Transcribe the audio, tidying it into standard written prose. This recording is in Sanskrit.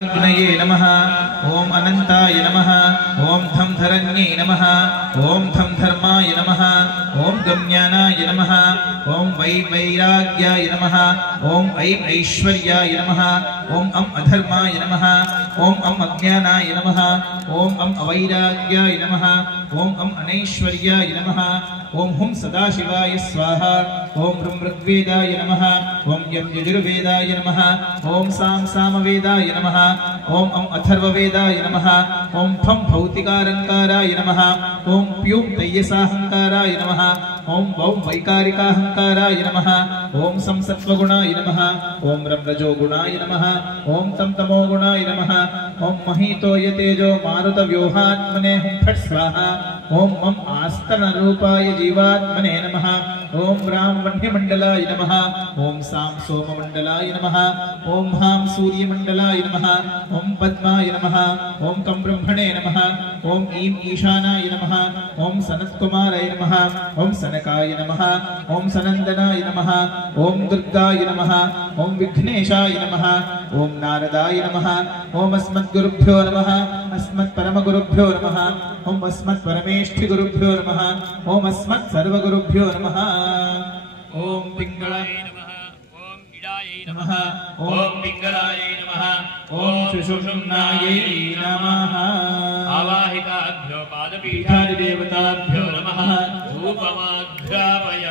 गुणये नमः। ओम अनंताय नमः। ओम धम धरण्ये नमः। ओम धम धर्माय नमः। ओम गम्यानाय नमः। ओम वैराग्याय नमः। ओम ऐश्वर्याय नमः। ओम अधर्माय नमः। ओम अज्ञानाय नमः। ओम अवैराग्याय नमः। ओम अनैश्वर्याय नमः। ओम हुं सदाशिवाय स्वाहा। ओम ऋग्वेदाय नमः। ओम यजुर्वेदाय नमः। ओम सामवेदाय नमः। ओम अथर्ववेदाय नमः। ओम फं भौतिकारंकाराय नमः। ओम प्यूं तैयसाहंकाराय नमः। ओम वैकारिकाहंकाराय नमः। ओम संसत्वगुणाय नमः। ओम रजोगुणाय नमः। ओम तमोगुणाय नमः। ओम महीतोयतेजो मारुतव्यूहात्मने हुं फट् स्वाहा। ओम आस्तनरूपाय जीवात्मने नमः। ओम ब्राह्मण्यमण्डलाय नमः। ओम सां सोममण्डलाय नमः। ओम हां सूर्यमण्डलाय नमः। ओम पद्माय नमः। ओम कं ब्रह्मणे नमः। ओम ईं ईशानाय नमः। ओम सनत्कुमाराय नमः। ओम सनकाय नमः। ओम सनंदनाय नमः। ओम दुर्गाय नमः। ओम विघ्नेशाय नमः। ओम नारदाय नमः। ओम अस्मद्गुरुभ्यो नमः। अस्मत्परमगुरुभ्यो नमः। ओम अस्मत्परमेष्ठिगुरुभ्यो नमः। ओम अस्मत्सर्वगुरुभ्यो नमः। ओम पिंगलाय नमः। ओम इडायै नमः। ओम पिंगलायै नमः। ओम सुषुम्नायै नमः। आवाहिताभ्यो पादपीठादिदेवताभ्यो नमः। धूपमाघ्रापयामि।